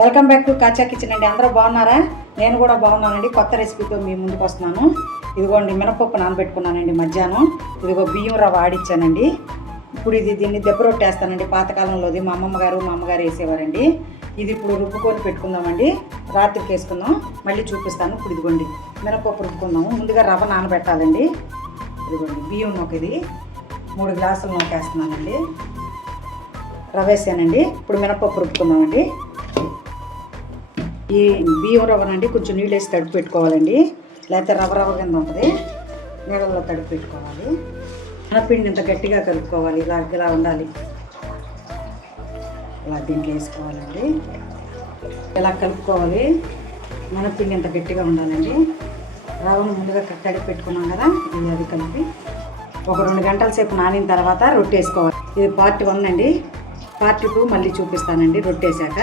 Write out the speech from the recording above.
Welcome back to Kacha kitchen అండి. అందరూ బాగున్నారా? నేను కూడా బాగున్నానండి. కొత్త రెసిపీతో మీ ముందుకు వస్తున్నాను. ఇదిగోండి మినపప్పు నానబెట్టుకున్నానండి మధ్యాహ్నం. ఇదిగో బియ్యం రవ్వ ఆడిచ్చానండి. ఇప్పుడు ఇది దీన్ని దెబ్బ రొట్టేస్తానండి. పాతకాలంలోది మా అమ్మమ్మ గారు మా అమ్మగారు వేసేవారండి. ఇది ఇప్పుడు రుబ్బుకొని పెట్టుకుందామండి. రాత్రికి వేసుకుందాం. మళ్ళీ చూపిస్తాను. ఇప్పుడు ఇదిగోండి మినపప్పు రుబ్బుకుందాము. ముందుగా రవ్వ నానబెట్టాలండి. ఇదిగోండి బియ్యం నొక్క ఇది మూడు గ్లాసులు నొక్కేస్తున్నానండి రవ్వ వేసానండి. ఇప్పుడు మినపప్పు రుబ్బుకుందామండి. ఈ బియ్యం రవ్వనండి కొంచెం నీళ్ళు వేసి తడిపి పెట్టుకోవాలండి. లేకపోతే రవ్వ రవ్వ కింద ఉంటుంది. నీళ్ళలో తడిపి పెట్టుకోవాలి. మినపిండి ఇంత గట్టిగా కలుపుకోవాలి. ఇలా ఇలా ఉండాలి. ఇలా దీంట్లో వేసుకోవాలండి. ఇలా కలుపుకోవాలి. మనపిండి ఇంత గట్టిగా ఉండాలండి. రవ్వను ముందుగా తడిపి పెట్టుకున్నాం కదా ఇది అది కలిపి ఒక రెండు గంటల సేపు నానిన తర్వాత రొట్టె వేసుకోవాలి. ఇది పార్ట్ వన్ అండి. పార్ట్ టూ మళ్ళీ చూపిస్తానండి రొట్టె వేసాక.